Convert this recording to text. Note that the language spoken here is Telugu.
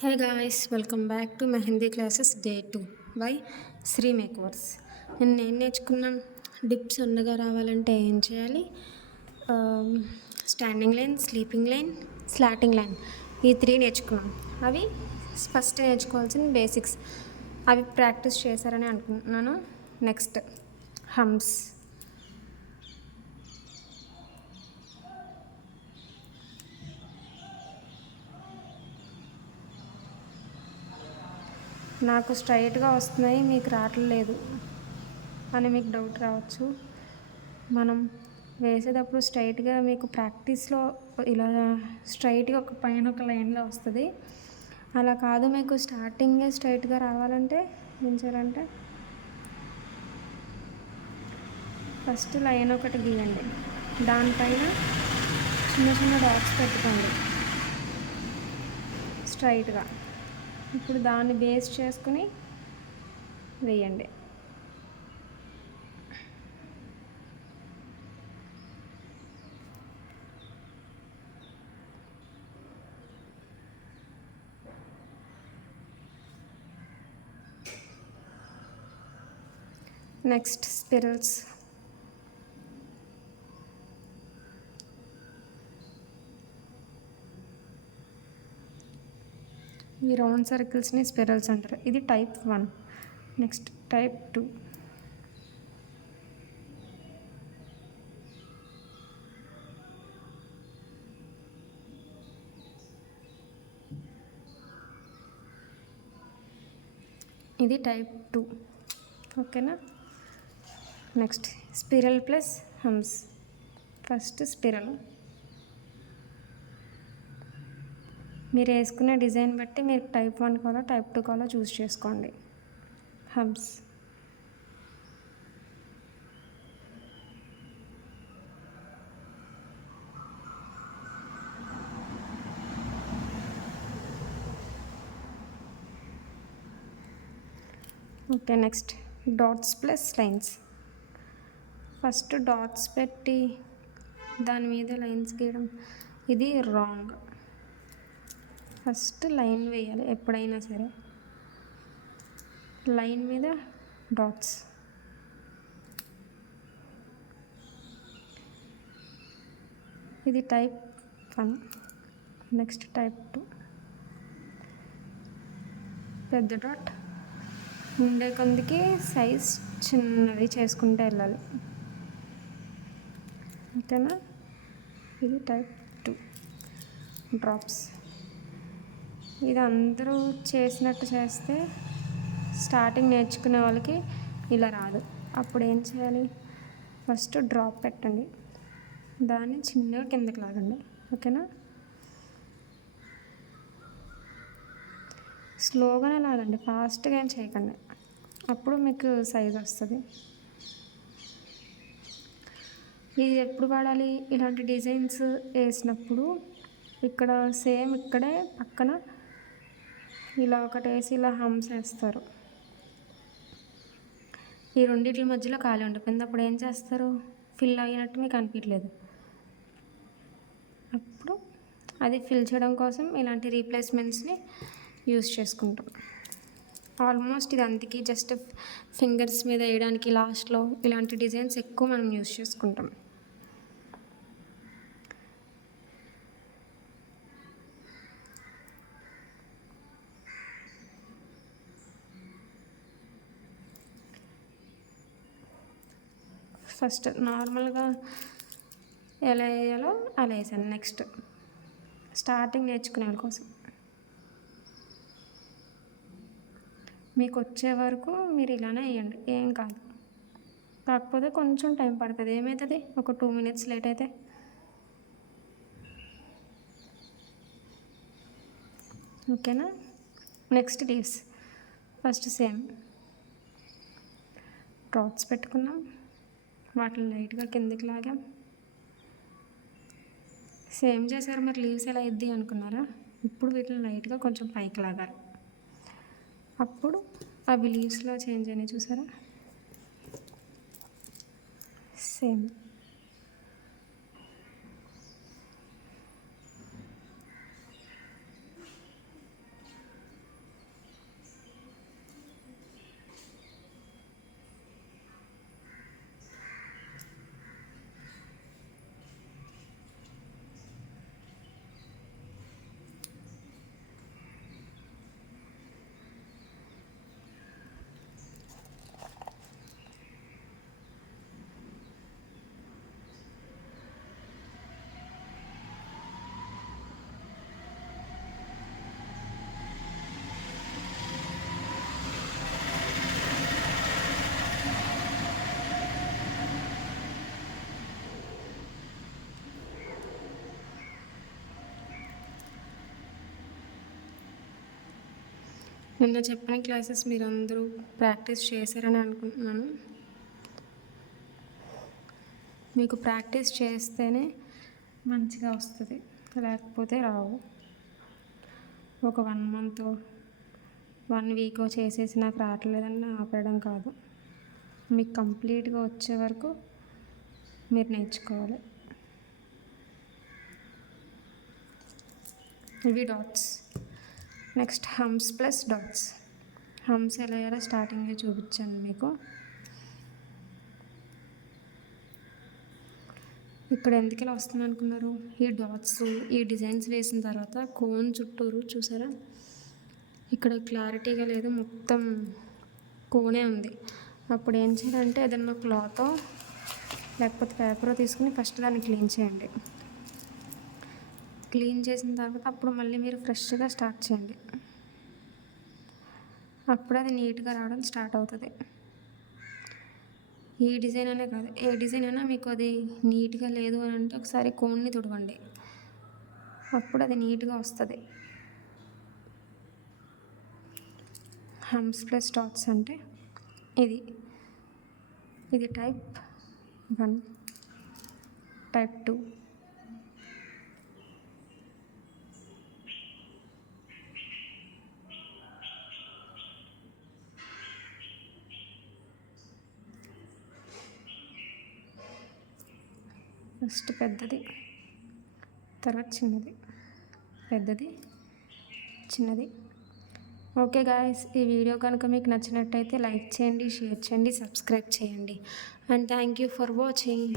Hey guys, welcome back to my Hindi classes day 2 by Shri మేక్వర్స్. నేను నేర్చుకున్నాను డిప్స్ ఉండగా రావాలంటే ఏం చేయాలి, standing line, sleeping line, slotting line, ఈ 3 నేర్చుకున్నాం. అవి ఫస్ట్ నేర్చుకోవాల్సిన బేసిక్స్. అవి ప్రాక్టీస్ చేశారని అనుకుంటున్నాను. Next hems. నాకు స్ట్రైట్గా వస్తున్నాయి, మీకు రావట్లేదు అని మీకు డౌట్ రావచ్చు. మనం వేసేటప్పుడు స్ట్రైట్గా మీకు ప్రాక్టీస్లో ఇలా స్ట్రైట్గా ఒక పైన ఒక లైన్లో వస్తుంది. అలా కాదు, మీకు స్టార్టింగే స్ట్రైట్గా రావాలంటే ఏం చేయాలంటే ఫస్ట్ లైన్ ఒకటి గీయండి, దానిపైన చిన్న చిన్న డాట్స్ పెట్టుకోండి స్ట్రైట్గా. ఇప్పుడు దాన్ని బేస్ చేసుకుని వేయండి. నెక్స్ట్ స్పిరల్స్. ఈ రౌండ్ సర్కిల్స్ని స్పిరల్స్ అంటారు. ఇది టైప్ 1. Next type 2. ఇది టైప్ 2. ఓకేనా. Next spiral plus hems. First spiral. మీరు వేసుకునే డిజైన్ బట్టి మీరు టైప్ 1 కావాలో టైప్ 2 కావాలో చూస్ చేసుకోండి. Hems. Okay. Next dots plus lines. First dots పెట్టి దాని మీద లైన్స్ గీయడం ఇది రాంగ్. ఫస్ట్ లైన్ వేయాలి ఎప్పుడైనా సరే. లైన్ మీద డాట్స్. ఇది టైప్ 1. Next type 2. పెద్ద డాట్ ఉండే కొందికి సైజ్ చిన్నది చేసుకుంటూ వెళ్ళాలి. ఓకేనా. ఇది టైప్ 2 డ్రాప్స్. ఇది అందరూ చేసినట్టు చేస్తే స్టార్టింగ్ నేర్చుకునే వాళ్ళకి ఇలా రాదు. అప్పుడు ఏం చేయాలి, ఫస్ట్ డ్రాప్ పెట్టండి, దాన్ని చిన్నగా కిందకి లాగండి. ఓకేనా. స్లోగానే లాగండి, ఫాస్ట్గా ఏం చేయకండి, అప్పుడు మీకు సైజ్ వస్తుంది. ఇది ఎప్పుడు వాడాలి, ఇలాంటి డిజైన్స్ వేసినప్పుడు ఇక్కడ సేమ్ ఇక్కడే పక్కన ఇలా ఒకటి వేసి ఇలా హమ్స్ వేస్తారు. ఈ రెండింటి మధ్యలో ఖాళీ ఉండిపోయింది. అప్పుడు ఏం చేస్తారు, ఫిల్ అయినట్టు మీకు అనిపించలేదు. అప్పుడు అది ఫిల్ చేయడం కోసం ఇలాంటి రీప్లేస్మెంట్స్ని యూస్ చేసుకుంటాం. ఆల్మోస్ట్ ఇది అందుకే జస్ట్ ఫింగర్స్ మీద వేయడానికి లాస్ట్లో ఇలాంటి డిజైన్స్ ఎక్కువ మనం యూస్ చేసుకుంటాం. ఫస్ట్ నార్మల్గా ఎలా వేయాలో అలా వేసాను. నెక్స్ట్ స్టార్టింగ్ నేర్చుకునే వాళ్ళ కోసం మీకు వచ్చే వరకు మీరు ఇలానే వేయండి, ఏం కాదు. కాకపోతే కొంచెం టైం పడుతుంది. ఏమవుతుంది, ఒక 2 minutes లేట్ అయితే. ఓకేనా. Next leaves. First same dots పెట్టుకున్నాం, వాటిని లైట్గా కిందికి లాగాం. సేమ్ చేశారు, మరి లీవ్స్ ఎలా ఇద్ది అనుకున్నారా. ఇప్పుడు వీటిని లైట్గా కొంచెం పైకి లాగాలి, అప్పుడు అవి లీవ్స్లో చేంజ్ అయినాయి చూసారా. సేమ్ నిన్న చెప్పిన క్లాసెస్ మీరందరూ ప్రాక్టీస్ చేశారని అనుకుంటున్నాను. మీకు ప్రాక్టీస్ చేస్తేనే మంచిగా వస్తుంది, లేకపోతే రావు. ఒక 1 month 1 week చేసేసి నాకు రావట్లేదని ఆపేయడం కాదు. మీకు కంప్లీట్గా వచ్చే వరకు మీరు నేర్చుకోవాలి. ఇవి dots. Next hems plus dots. Hems ఎలా అయ్యారో స్టార్టింగ్లో చూపించాను మీకు. ఇక్కడ ఎందుకు ఇలా వస్తుంది అనుకున్నారు? ఈ డాట్స్, ఈ డిజైన్స్ వేసిన తర్వాత కోన్ చుట్టూరు చూసారా, ఇక్కడ క్లారిటీగా లేదు, మొత్తం కోనే ఉంది. అప్పుడు ఏం చేయాలంటే ఏదన్నా క్లాత్ లేకపోతే పేపర్ తీసుకుని ఫస్ట్ దాన్ని క్లీన్ చేయండి. క్లీన్ చేసిన తర్వాత అప్పుడు మళ్ళీ మీరు ఫ్రెష్గా స్టార్ట్ చేయండి. అప్పుడు అది నీట్గా రావడం స్టార్ట్ అవుతుంది. ఈ డిజైన్ అనే కాదు, ఏ డిజైన్ అయినా మీకు అది నీట్గా లేదు అని అంటే ఒకసారి కోన్ని తుడవండి, అప్పుడు అది నీట్గా వస్తుంది. హమ్స్ ప్లస్ డాట్స్ అంటే ఇది టైప్ 1, టైప్ 2. ఫస్ట్ పెద్దది, తర్వాత చిన్నది, పెద్దది, చిన్నది. ఓకే గాయస్, ఈ వీడియో కనుక మీకు నచ్చినట్టయితే లైక్ చేయండి, షేర్ చేయండి, సబ్స్క్రైబ్ చేయండి. And thank you for watching.